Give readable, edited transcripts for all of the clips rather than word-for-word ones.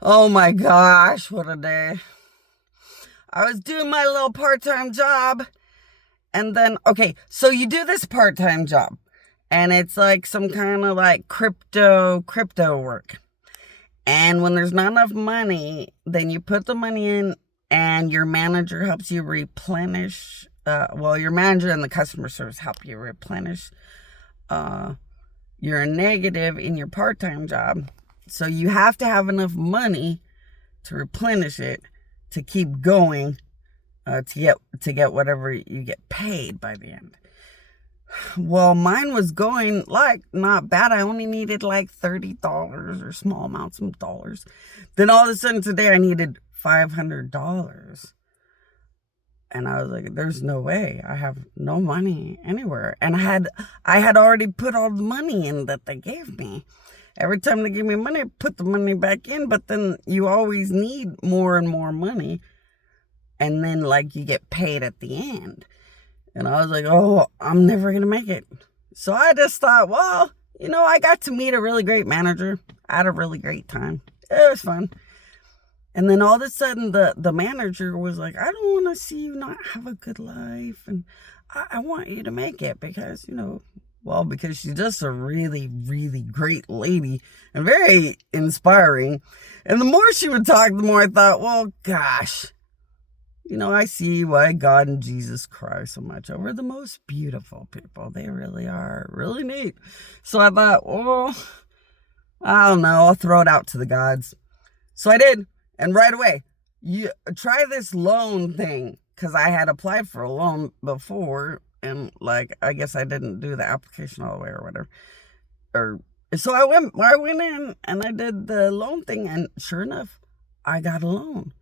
Oh my gosh, what a day. I was doing my little part-time job and then okay, so you do this part-time job and it's like some kind of like crypto work. And when there's not enough money, then you put the money in and your manager helps you replenish your manager and the customer service help you replenish uh your negative in your part-time job. So you have to have enough money to replenish it to keep going to get whatever you get paid by the end. Well, mine was going like not bad. I only needed like $30 or small amounts of dollars. Then all of a sudden today I needed $500. And I was like, there's no way. I have no money anywhere. And I had already put all the money in that they gave me. Every time they give me money, I put the money back in, but then you always need more and more money. And then like you get paid at the end. And I was like, oh, I'm never going to make it. So I just thought, well, I got to meet a really great manager. I had a really great time. It was fun. And then all of a sudden, the manager was like, I don't want to see you not have a good life. And I want you to make it because, because she's just a really, really great lady and very inspiring. And the more she would talk, the more I thought, well, gosh, I see why God and Jesus cry so much over the most beautiful people. They really are really neat. So I thought, well, I don't know. I'll throw it out to the gods. So I did. And right away, you try this loan thing because I had applied for a loan before. And I guess I didn't do the application all the way or whatever. So I went in and I did the loan thing. And sure enough, I got a loan.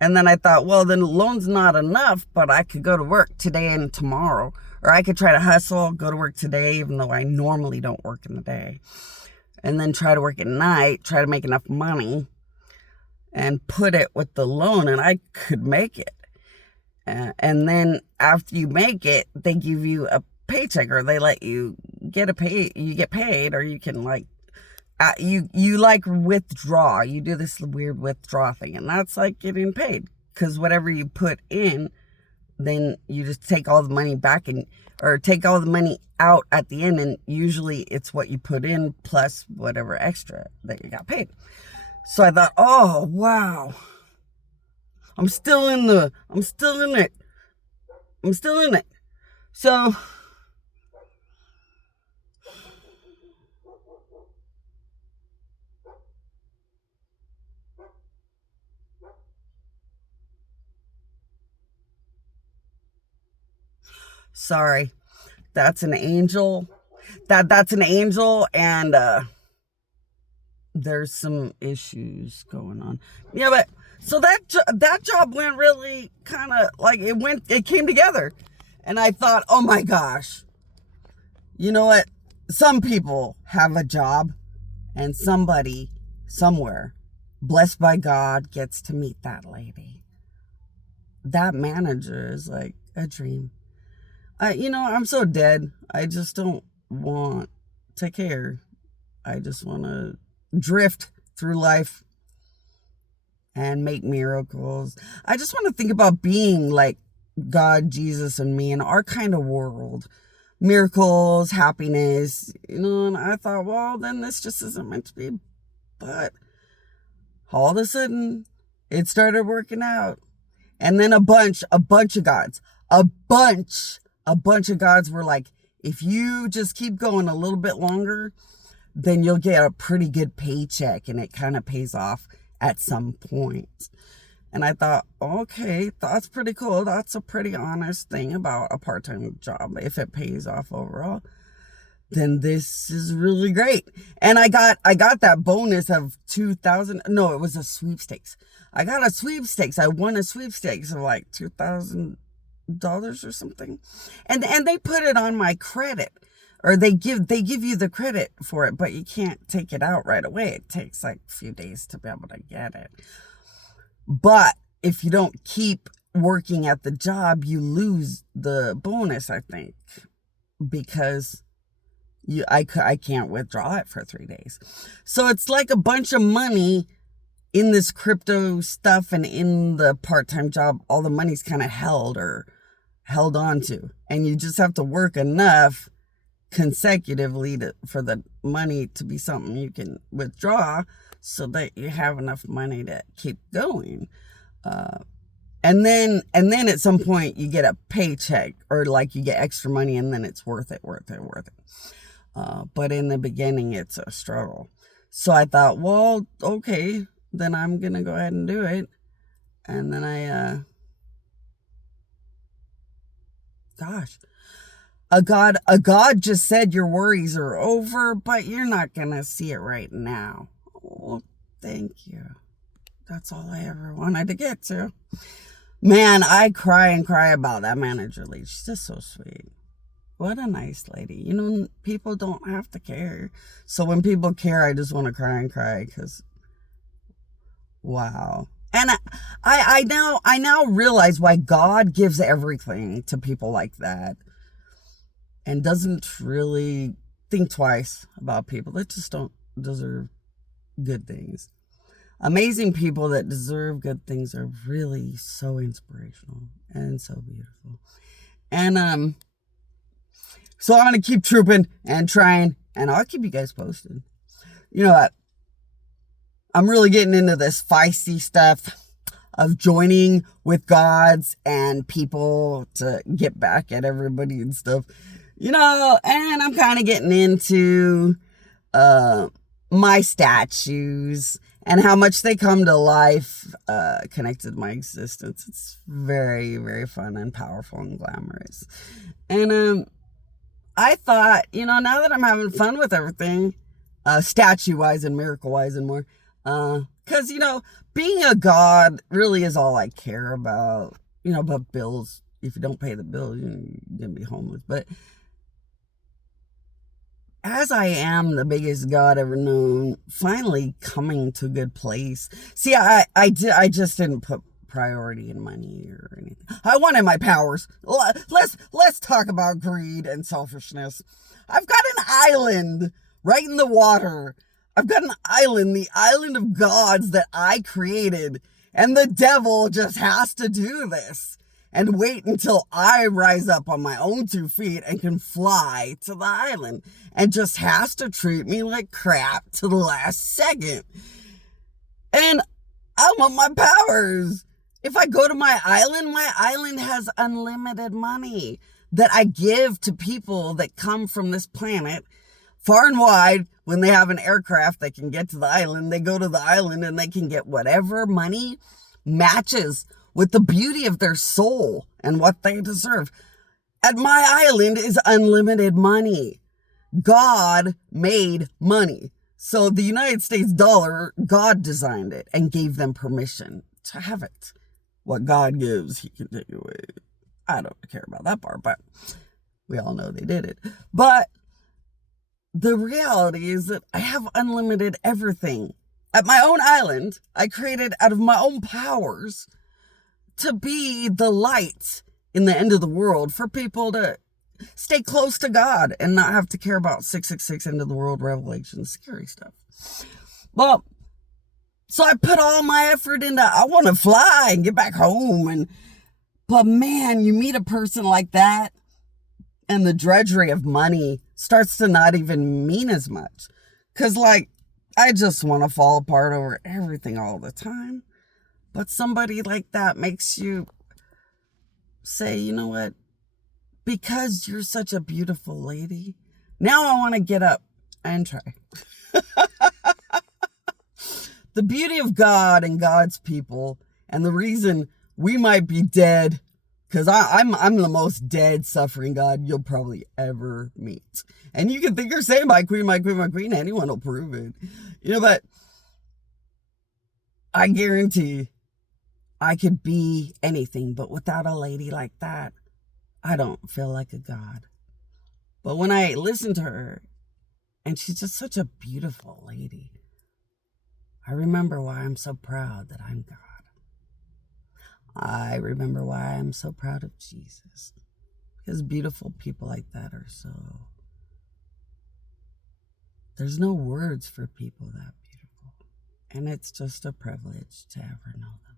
And then I thought, well, then loan's not enough, but I could go to work today and tomorrow. Or I could try to hustle, go to work today, even though I normally don't work in the day. And then try to work at night, try to make enough money and put it with the loan. And I could make it. And then after you make it, they give you a paycheck or they let you get paid, or you can you withdraw. You do this weird withdraw thing, and that's like getting paid because whatever you put in, then you just take all the money back or take all the money out at the end, and usually it's what you put in plus whatever extra that you got paid. So I thought, oh wow, I'm still in it. So sorry, that's an angel. That's an angel, and there's some issues going on. Yeah, but so that job went really kind of it came together, and I thought, oh my gosh, you know what? Some people have a job, and somebody somewhere, blessed by God, gets to meet that lady. That manager is like a dream. I'm so dead. I just don't want to care. I just want to drift through life and make miracles. I just want to think about being like God, Jesus, and me in our kind of world. Miracles, happiness, and I thought, well, then this just isn't meant to be. But all of a sudden, it started working out. And then a bunch of gods, a bunch of gods were like, if you just keep going a little bit longer, then you'll get a pretty good paycheck, and it kind of pays off at some point. And I thought, okay, that's pretty cool. That's a pretty honest thing about a part-time job. If it pays off overall, then this is really great. And I got that bonus of $2,000. No, it was a sweepstakes. I got a sweepstakes. I won a sweepstakes of like $2,000 or something. And they put it on my credit. Or they give you the credit for it, but you can't take it out right away. It takes like a few days to be able to get it. But if you don't keep working at the job, you lose the bonus, I think, because I can't withdraw it for 3 days. So it's like a bunch of money in this crypto stuff and in the part-time job, all the money's kind of held on to. And you just have to work enough consecutively for the money to be something you can withdraw so that you have enough money to keep going. And then at some point you get a paycheck, or like you get extra money, and then it's worth it. But in the beginning, it's a struggle. So I thought, well, okay, then I'm going to go ahead and do it. And then a God just said your worries are over, but you're not going to see it right now. Oh, thank you. That's all I ever wanted to get to. Man, I cry and cry about that manager lady. She's just so sweet. What a nice lady. You know, people don't have to care. So when people care, I just want to cry and cry because, wow. And I now realize why God gives everything to people like that and doesn't really think twice about people that just don't deserve good things. Amazing people that deserve good things are really so inspirational and so beautiful. And so I'm going to keep trooping and trying, and I'll keep you guys posted. You know what? I'm really getting into this feisty stuff of joining with gods and people to get back at everybody and stuff. You know, and I'm kind of getting into my statues and how much they come to life connected to my existence. It's very, very fun and powerful and glamorous. And I thought, you know, now that I'm having fun with everything, statue-wise and miracle-wise and more, because, you know, being a god really is all I care about. You know, but bills, if you don't pay the bills, you're going to be homeless. But as I am the biggest god ever known, finally coming to a good place. See, I just didn't put priority in money or anything. I wanted my powers. Let's talk about greed and selfishness. I've got an island right in the water. I've got an island, the island of gods that I created, and the devil just has to do this and wait until I rise up on my own 2 feet and can fly to the island, and just has to treat me like crap to the last second. And I want my powers. If I go to my island has unlimited money that I give to people that come from this planet far and wide. When they have an aircraft that can get to the island, they go to the island and they can get whatever money matches with the beauty of their soul and what they deserve. At my island is unlimited money. God made money. So the United States dollar, God designed it and gave them permission to have it. What God gives, he can take away. I don't care about that part, but we all know they did it. But the reality is that I have unlimited everything. At my own island, I created out of my own powers to be the light in the end of the world for people to stay close to God and not have to care about 666 end of the world revelation, scary stuff. Well, so I put all my effort into, I want to fly and get back home. But man, you meet a person like that, and the drudgery of money starts to not even mean as much. Because, like, I just want to fall apart over everything all the time. But somebody like that makes you say, you know what? Because you're such a beautiful lady, now I want to get up and try. The beauty of God and God's people, and the reason we might be dead, because I'm the most dead, suffering God you'll probably ever meet. And you can think you're saying, my queen, my queen, my queen. Anyone will prove it. You know, but I guarantee I could be anything. But without a lady like that, I don't feel like a god. But when I listen to her, and she's just such a beautiful lady, I remember why I'm so proud that I'm God. I remember why I'm so proud of Jesus. Because beautiful people like that are so... There's no words for people that beautiful. And it's just a privilege to ever know them.